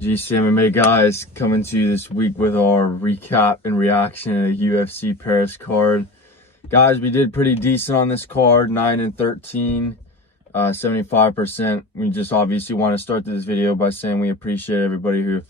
GCMMA guys, coming to you this week with our recap and reaction to the UFC Paris card. Guys, we did pretty decent on this card, 9-13, 75%. We just obviously want to start this video by saying we appreciate everybody who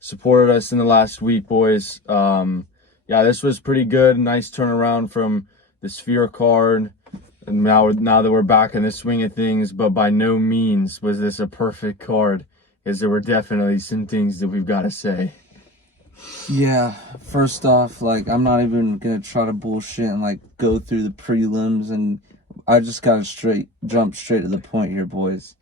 supported us in the last week, boys. Yeah, this was pretty good. Nice turnaround from the Sphere card. And now that we're back in the swing of things, but by no means was this a perfect card, because there were definitely some things that we've got to say. Yeah, first off, I'm not even gonna try to bullshit and go through the prelims, and I just gotta jump straight to the point here, boys.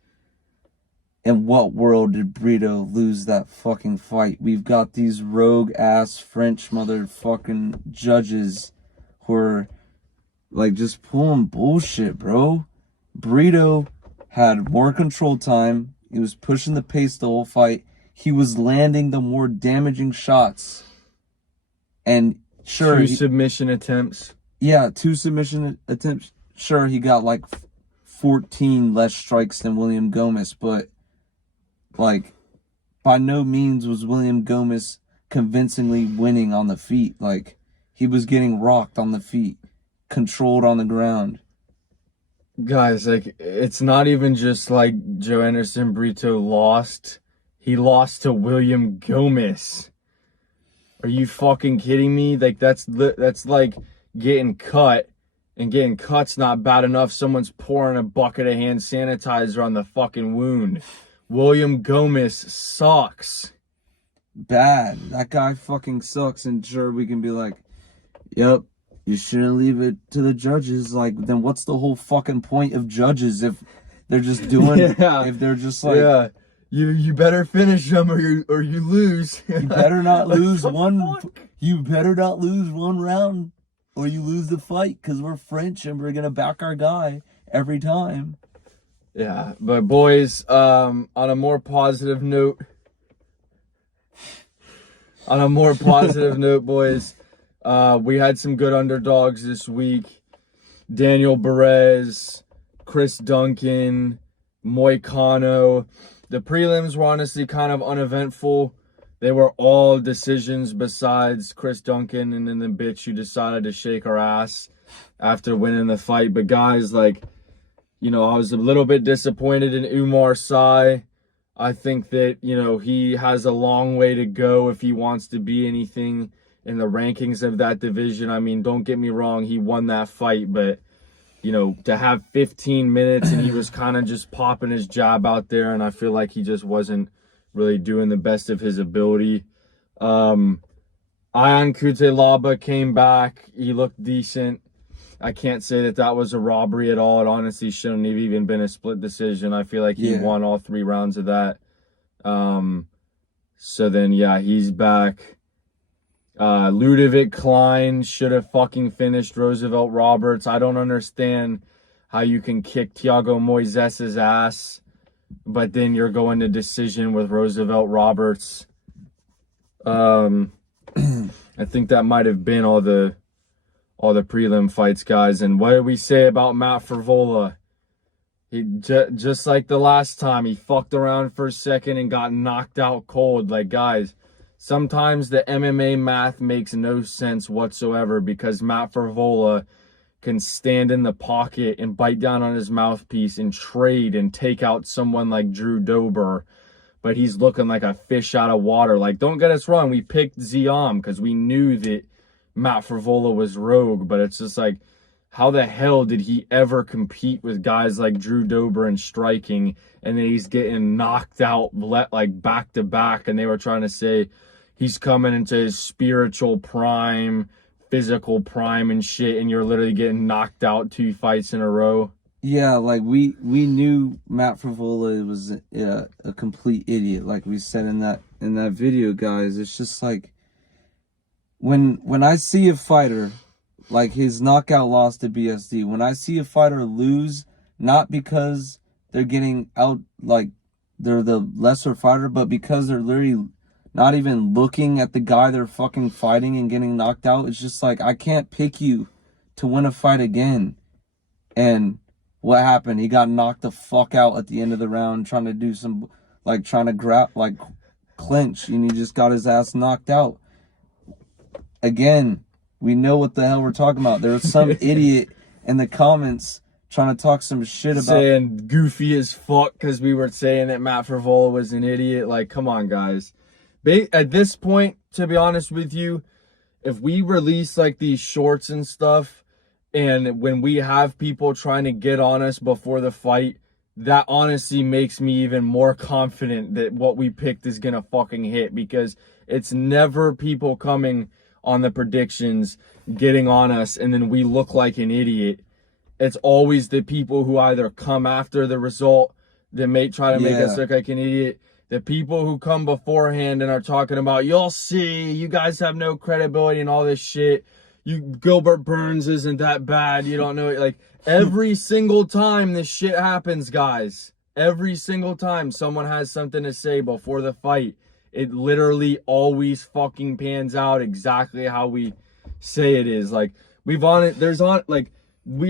In what world did Brito lose that fucking fight? We've got these rogue ass French motherfucking judges who are just pulling bullshit, bro. Brito had more control time. He was pushing the pace the whole fight. He was landing the more damaging shots. And sure, two submission attempts. Yeah, 2 submission attempts. Sure, he got 14 less strikes than William Gomez, but by no means was William Gomez convincingly winning on the feet. He was getting rocked on the feet, controlled on the ground. Guys, it's not even just Joe Anderson Brito lost. He lost to William Gomez. Are you fucking kidding me? That's like getting cut, and getting cut's not bad enough. Someone's pouring a bucket of hand sanitizer on the fucking wound. William Gomez sucks. Bad. That guy fucking sucks, and sure, we can be yep, you shouldn't leave it to the judges. Then what's the whole fucking point of judges if they're just doing if they're just yeah. You better finish them or you lose. You better not lose one. You better not lose one round or you lose the fight, because we're French and we're gonna back our guy every time. Yeah, but boys, on a more positive note, boys, we had some good underdogs this week. Daniel Perez, Chris Duncan, Moicano. The prelims were honestly kind of uneventful. They were all decisions besides Chris Duncan and then the bitch who decided to shake our ass after winning the fight. But guys, I was a little bit disappointed in Umar Sy. I think that, he has a long way to go if he wants to be anything in the rankings of that division. I mean, don't get me wrong, he won that fight, but to have 15 minutes and he was kind of just popping his jab out there, and I feel like he just wasn't really doing the best of his ability. Ion Cutelaba came back. He looked decent. I can't say that was a robbery at all. It honestly shouldn't have even been a split decision. I feel like he won all 3 rounds of that. So then, yeah, he's back. Ludovic Klein should have fucking finished Roosevelt Roberts. I don't understand how you can kick Thiago Moises' ass, but then you're going to decision with Roosevelt Roberts. I think that might have been all the prelim fights, guys. And what did we say about Matt Frevola? He just like the last time, he fucked around for a second and got knocked out cold. Guys, sometimes the MMA math makes no sense whatsoever, because Matt Frevola can stand in the pocket and bite down on his mouthpiece and trade and take out someone like Drew Dober, but he's looking like a fish out of water. Don't get us wrong, we picked Ziam because we knew that Matt Frevola was rogue, but it's just how the hell did he ever compete with guys like Drew Dober in striking, and then he's getting knocked out back to back, and they were trying to say he's coming into his spiritual prime, physical prime and shit, and you're literally getting knocked out 2 fights in a row. Yeah, we knew Matt Frevola was a complete idiot, like we said in that video, guys. It's just when I see a fighter his knockout loss to BSD, when I see a fighter lose, not because they're getting out, they're the lesser fighter, but because they're literally not even looking at the guy they're fucking fighting and getting knocked out, it's just I can't pick you to win a fight again. And what happened? He got knocked the fuck out at the end of the round trying to do some, trying to clinch, and he just got his ass knocked out. Again, we know what the hell we're talking about. There was some idiot in the comments trying to talk some shit about saying goofy as fuck because we were saying that Matt Frivola was an idiot. Like, come on, guys. At this point, to be honest with you, if we release like these shorts and stuff, and when we have people trying to get on us before the fight, that honestly makes me even more confident that what we picked is gonna fucking hit, because it's never people coming on the predictions getting on us and then we look like an idiot. It's always the people who either come after the result that may try to make us look like an idiot. The people who come beforehand and are talking about, you'll see, you guys have no credibility and all this shit. Gilbert Burns isn't that bad. You don't know it. Like, every single time this shit happens, guys, every single time someone has something to say before the fight, it literally always fucking pans out exactly how we say it is. Like, we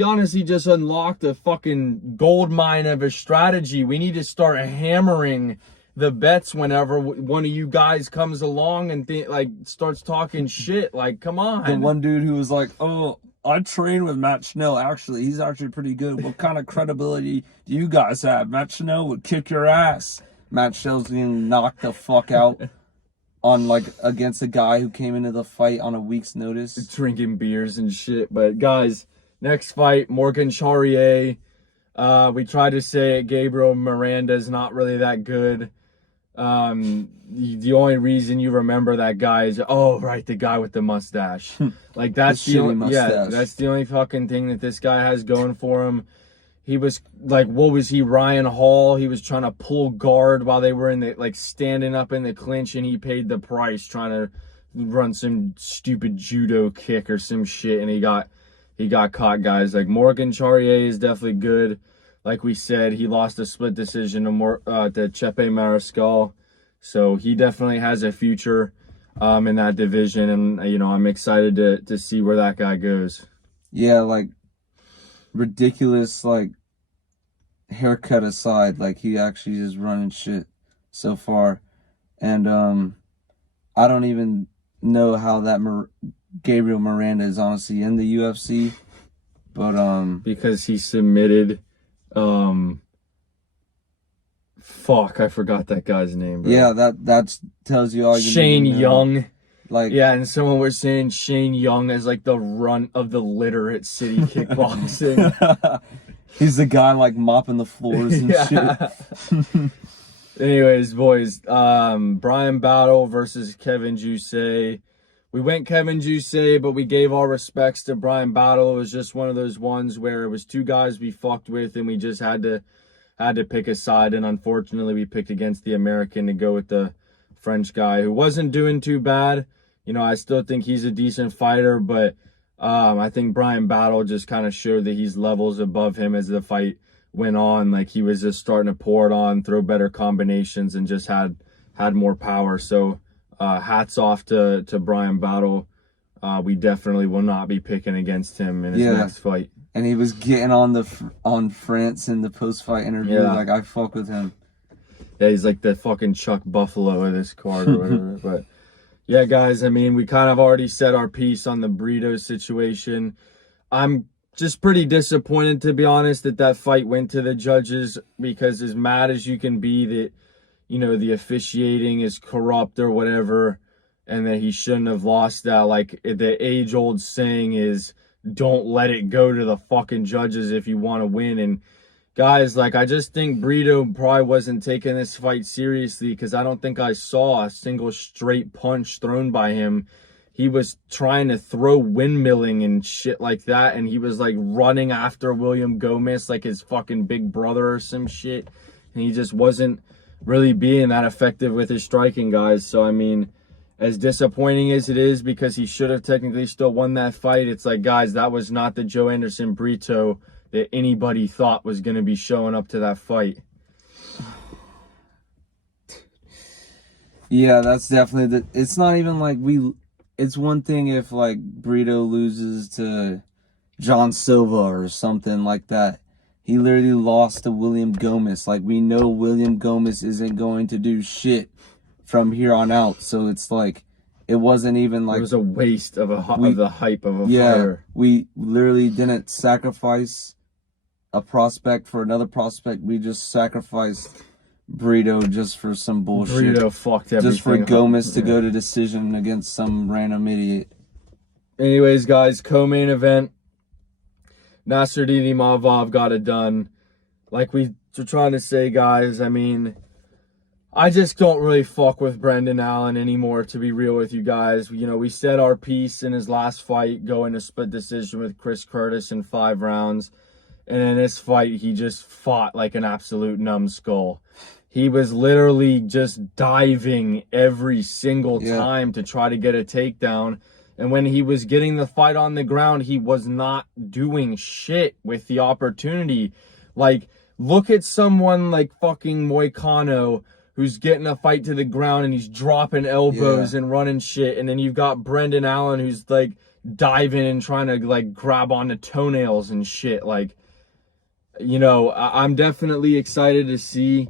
honestly just unlocked a fucking gold mine of a strategy. We need to start hammering the bets whenever one of you guys comes along and starts talking shit. Like, come on. The one dude who was like, oh, I trained with Matt Schnell. Actually, he's actually pretty good. What kind of credibility do you guys have? Matt Schnell would kick your ass. Matt Schnell's getting knocked the fuck out on against a guy who came into the fight on a week's notice. Drinking beers and shit. But guys, next fight, Morgan Charrier. We tried to say Gabriel Miranda is not really that good. The only reason you remember that guy is, oh right, the guy with the mustache. Like, that's the only, that's the only fucking thing that this guy has going for him. He was like, what was he, Ryan Hall? He was trying to pull guard while they were in the standing up in the clinch, and he paid the price trying to run some stupid judo kick or some shit, and he got caught, guys. Like, Morgan Charrier is definitely good. Like we said, he lost a split decision to Chepe Mariscal. So he definitely has a future in that division. And, I'm excited to see where that guy goes. Yeah, ridiculous, haircut aside, he actually is running shit so far. And I don't even know how that Gabriel Miranda is honestly in the UFC. But because he submitted... fuck, I forgot that guy's name, bro. Yeah, that tells you all you Shane need to know. Young. Yeah, and someone was saying Shane Young as the runt of the litter at City Kickboxing. He's the guy mopping the floors and shit. Anyways, boys, Brian Battle versus Kevin Jusay. We went Kevin Jusay, but we gave our respects to Brian Battle. It was just one of those ones where it was two guys we fucked with, and we just had to pick a side. And unfortunately, we picked against the American to go with the French guy, who wasn't doing too bad. I still think he's a decent fighter, but I think Brian Battle just kind of showed that he's levels above him as the fight went on. He was just starting to pour it on, throw better combinations, and just had more power. So hats off to Brian Battle. We definitely will not be picking against him in his next fight. And he was getting on France in the post-fight interview. I fuck with him. Yeah, he's like the fucking Chuck Buffalo of this card or whatever. But yeah, guys, we kind of already said our piece on the Brito situation. I'm just pretty disappointed, to be honest, that fight went to the judges, because as mad as you can be that, the officiating is corrupt or whatever, and that he shouldn't have lost that, the age-old saying is, don't let it go to the fucking judges if you want to win. And guys, I just think Brito probably wasn't taking this fight seriously, because I don't think I saw a single straight punch thrown by him. He was trying to throw windmilling and shit like that, and he was running after William Gomez like his fucking big brother or some shit, and he just wasn't really being that effective with his striking, guys. So as disappointing as it is, because he should have technically still won that fight, it's guys, that was not the Joe Anderson Brito that anybody thought was going to be showing up to that fight. Yeah, that's definitely it's not even it's one thing if Brito loses to John Silva or something like that. He literally lost to William Gomez. We know William Gomez isn't going to do shit from here on out. So it's like, it wasn't even like... It was a waste of the hype of a fighter. We literally didn't sacrifice a prospect for another prospect. We just sacrificed Burrito just for some bullshit. Burrito fucked everything just for up. Gomez to go to decision against some random idiot. Anyways, guys, co-main event. Nasruddin Imavov got it done. Like we were trying to say, guys, I mean, I just don't really fuck with Brendan Allen anymore, to be real with you guys. You know, we said our piece in his last fight, going to split decision with Chris Curtis in 5 rounds. And in this fight, he just fought like an absolute numbskull. He was literally just diving every single time to try to get a takedown. And when he was getting the fight on the ground, he was not doing shit with the opportunity. Like, look at someone like fucking Moicano, who's getting a fight to the ground and he's dropping elbows and running shit. And then you've got Brendan Allen, who's like diving and trying to like grab onto toenails and shit. Like, you know, I'm definitely excited to see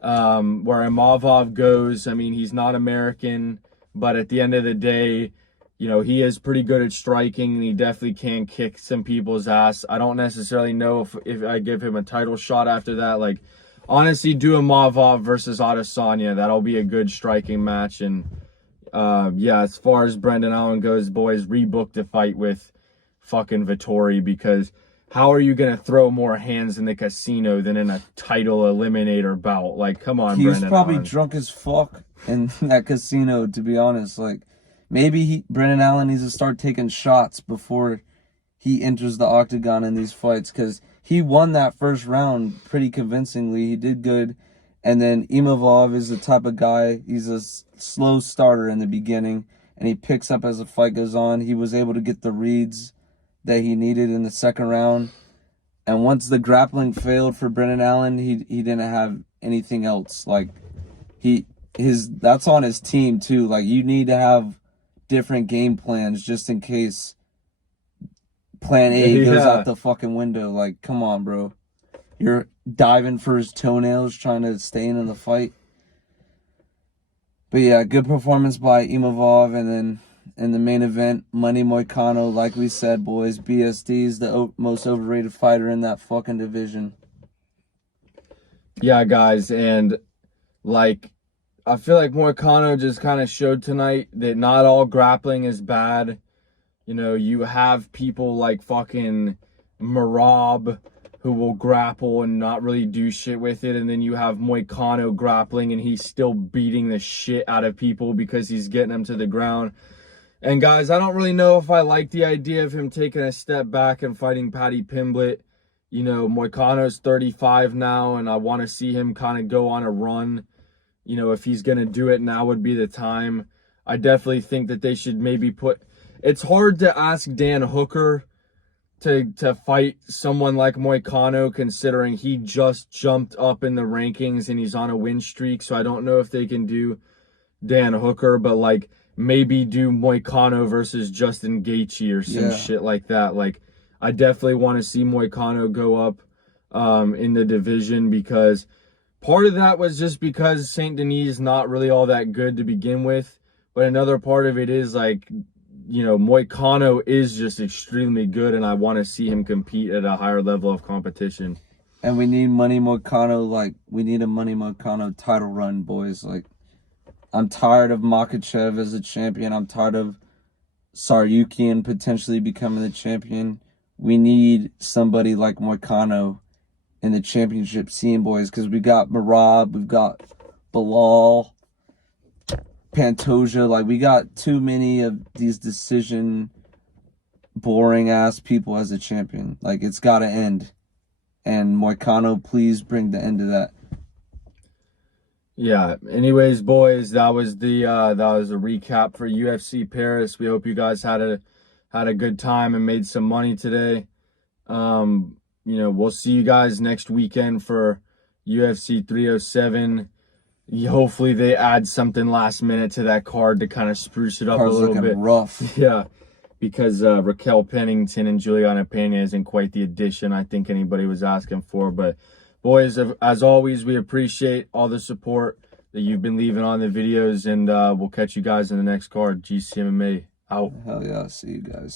where Imavov goes. I mean, he's not American, but at the end of the day, you know, he is pretty good at striking, and he definitely can kick some people's ass. I don't necessarily know if I give him a title shot after that. Like, honestly, do Imavov versus Adesanya. That'll be a good striking match. And, yeah, as far as Brendan Allen goes, boys, rebook the fight with fucking Vettori, because how are you going to throw more hands in the casino than in a title eliminator bout? Like, come on, Brendan Allen. He was probably drunk as fuck in that casino, to be honest. Like, maybe Brendan Allen needs to start taking shots before he enters the octagon in these fights, because he won that first round pretty convincingly. He did good. And then Imavov is the type of guy, he's a slow starter in the beginning, and he picks up as the fight goes on. He was able to get the reads that he needed in the second round. And once the grappling failed for Brendan Allen, he didn't have anything else. Like, that's on his team too. Like, you need to have different game plans just in case plan A goes out the fucking window. Like, come on, bro. You're diving for his toenails, trying to stay in the fight. But yeah, good performance by Imavov. And then in the main event, Money Moicano, like we said, boys, BSD is the most overrated fighter in that fucking division. Yeah, guys, and like, I feel like Moicano just kind of showed tonight that not all grappling is bad. You know, you have people like fucking Marab who will grapple and not really do shit with it. And then you have Moicano grappling and he's still beating the shit out of people because he's getting them to the ground. And guys, I don't really know if I like the idea of him taking a step back and fighting Paddy Pimblett. You know, Moicano's 35 now, and I want to see him kind of go on a run. You know, if he's going to do it, now would be the time. I definitely think that they should maybe it's hard to ask Dan Hooker to fight someone like Moicano, considering he just jumped up in the rankings and he's on a win streak. So I don't know if they can do Dan Hooker, but like maybe do Moicano versus Justin Gaethje or some shit like that. Like, I definitely want to see Moicano go up in the division, because part of that was just because Saint-Denis is not really all that good to begin with. But another part of it is like, you know, Moicano is just extremely good, and I want to see him compete at a higher level of competition. And we need Money Moicano, like, we need a Money Moicano title run, boys. Like, I'm tired of Makhachev as a champion. I'm tired of Saryukian potentially becoming the champion. We need somebody like Moicano in the championship scene, boys, because we got Marab, we've got Bilal, Pantoja. Like, we got too many of these decision boring ass people as a champion. Like, it's got to end. And Moicano, please bring the end to that. Yeah. Anyways, boys, that was the recap for UFC Paris. We hope you guys had a good time and made some money today. You know, we'll see you guys next weekend for UFC 307. Hopefully they add something last minute to that card to kind of spruce it up a little bit. Rough. Yeah, because Raquel Pennington and Juliana Pena isn't quite the addition I think anybody was asking for. But boys, as always, we appreciate all the support. that you've been leaving on the videos, and we'll catch you guys in the next card. GCMMA out. Hell yeah, see you guys.